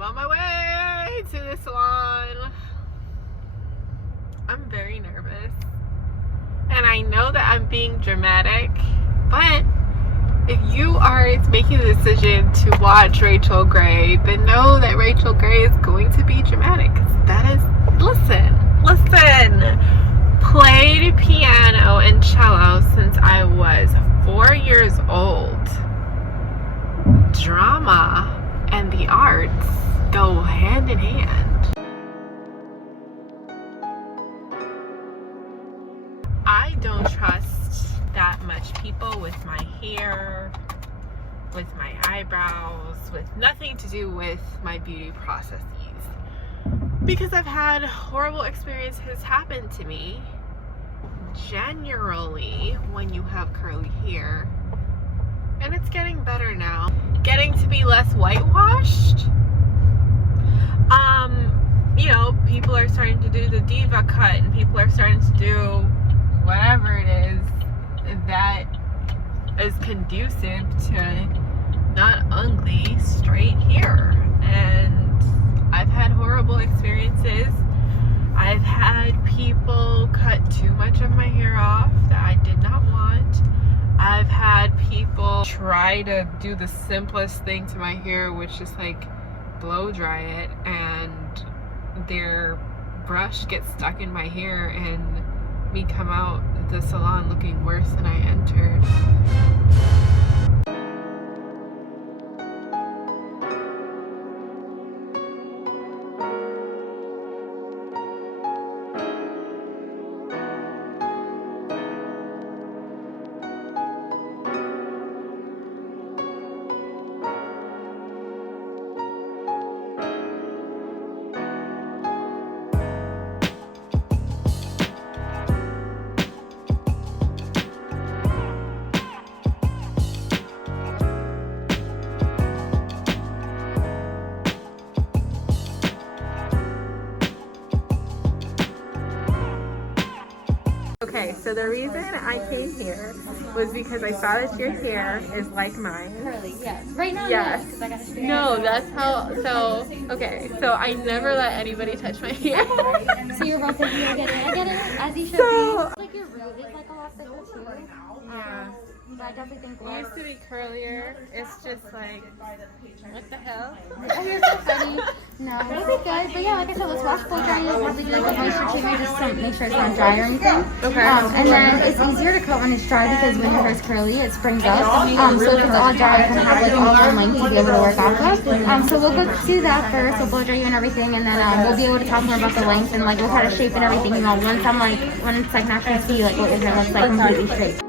I'm on my way to the salon. I'm very nervous. And I know that I'm being dramatic, but if you are making the decision to watch Rachel Gray, then know that Rachel Gray is going to be dramatic. That is, listen. Played piano and cello since I was 4 years old. Drama and the arts go hand in hand. I don't trust that much people with my hair, with my eyebrows, with nothing to do with my beauty processes, because I've had horrible experiences happen to me. Generally, when you have curly hair, and it's getting better now, getting to be less whitewashed. You know, people are starting to do the diva cut, and people are starting to do whatever it is that is conducive to not ugly, straight hair. And I've had horrible experiences. I've had people cut too much of my hair off that I did not want. I've had people try to do the simplest thing to my hair, which is like blow dry it, and their brush gets stuck in my hair and me come out the salon looking worse than I entered. Okay, so the reason I came here was because I saw that your hair is like mine. Curly, yes. Right now, yes. Because I got a straight. No, that's how, okay, so I never let anybody touch my hair. So you're both thinking you're getting it. I get it, as you should So, be. Like your root is like a lot thicker too. yeah. But I definitely think It used to be curlier. It's just like, what the hell? you're so funny. No, it'll be good. But yeah, like I said, let's wash blow dry it. Probably do like a moisture treatment just to make sure it's not dry or anything. Okay. And then it's easier to cut when it's dry because when your hair is curly, it springs up. So if it's all dry, you can have like all one length to be able to work off of. So we'll go do that first. We'll blow dry you and everything, and then we'll be able to talk more about the length and like what kind of shape and everything. You know, when it's like naturally see like what your hair looks like completely straight.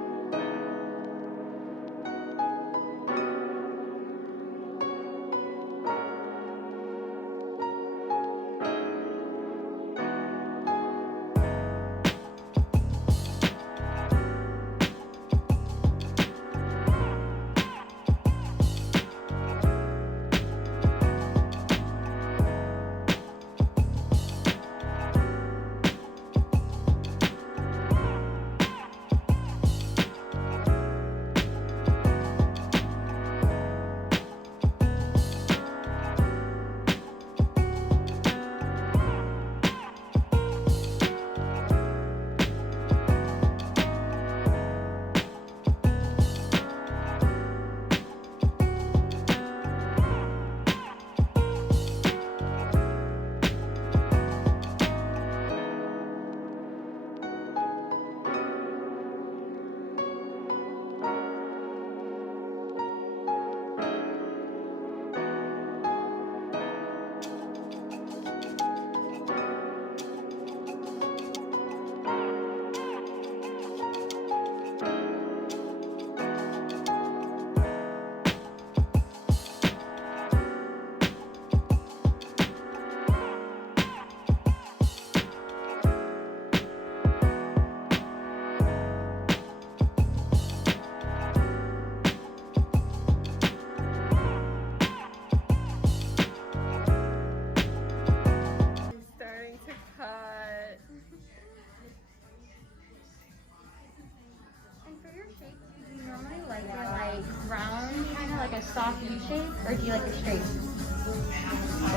Round, kind of like a soft U shape, or do you like a straight?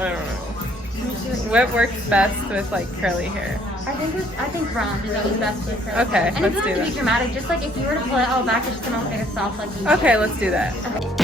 I don't know. What works best with like curly hair? I think round is always best with curly. Okay, and let's it doesn't do have to that. be dramatic. Just like if you were to pull it all back, it's just gonna look like a soft like. Okay, let's do that. Okay.